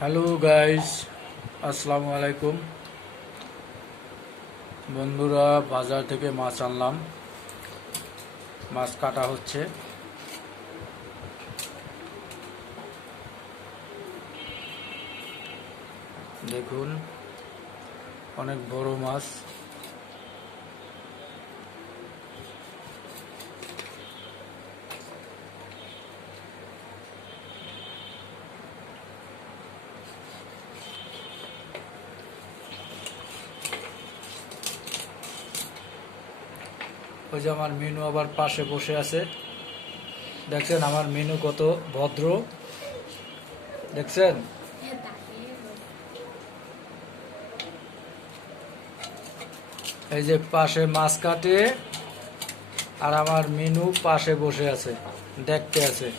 Hello guys, আসসালামু আলাইকুম। বন্ধুরা, বাজার থেকে মাছ আনলাম। মাছ কাটা হচ্ছে। দেখুন, অনেক বড় মাছ। ওই যে আমার মিনু আবার পাশে বসে আছে। দেখছেন আমার মিনু কত ভদ্র, দেখছেন? এই যে পাশে মাছ কাটে, আর আমার মিনু পাশে বসে আছে, দেখতে আছে।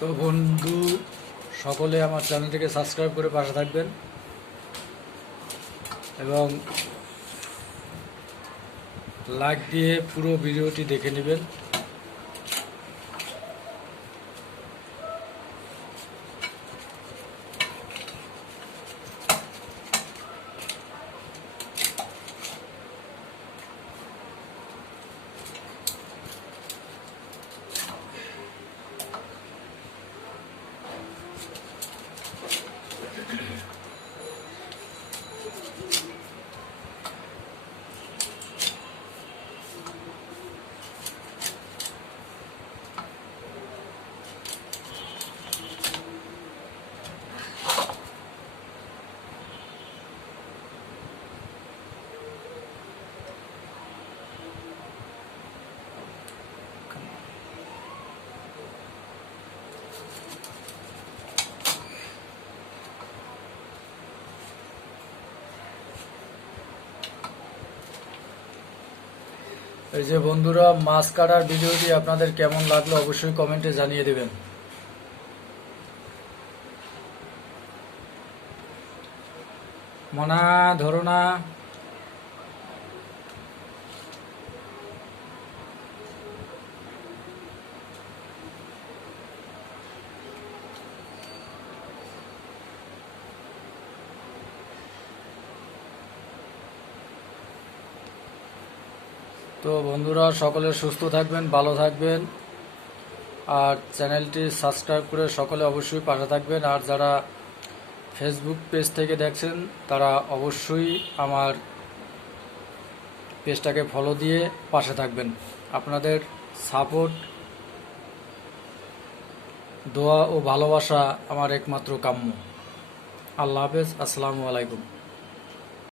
তো বন্ধু, সকলে আমার চ্যানেলটিকে সাবস্ক্রাইব করে পাশে থাকবেন এবং লাইক দিয়ে পুরো ভিডিওটি দেখে নেবেন। এই যে বন্ধুরা, মাছ কাটার ভিডিওটি আপনাদের কেমন লাগলো অবশ্যই কমেন্টে জানিয়ে দেবেন। মনা ধরো না। তো বন্ধুরা, সকলে সুস্থ থাকবেন, ভালো থাকবেন, আর চ্যানেলটি সাবস্ক্রাইব করে সকলে অবশ্যই পাশে থাকবেন। আর যারা ফেসবুক পেজ থেকে দেখছেন তারা অবশ্যই আমার পেজটাকে ফলো দিয়ে পাশে থাকবেন। আপনাদের সাপোর্ট, দোয়া ও ভালোবাসা আমার একমাত্র কাম্য। আল্লাহ হাফেজ, আসসালামু আলাইকুম।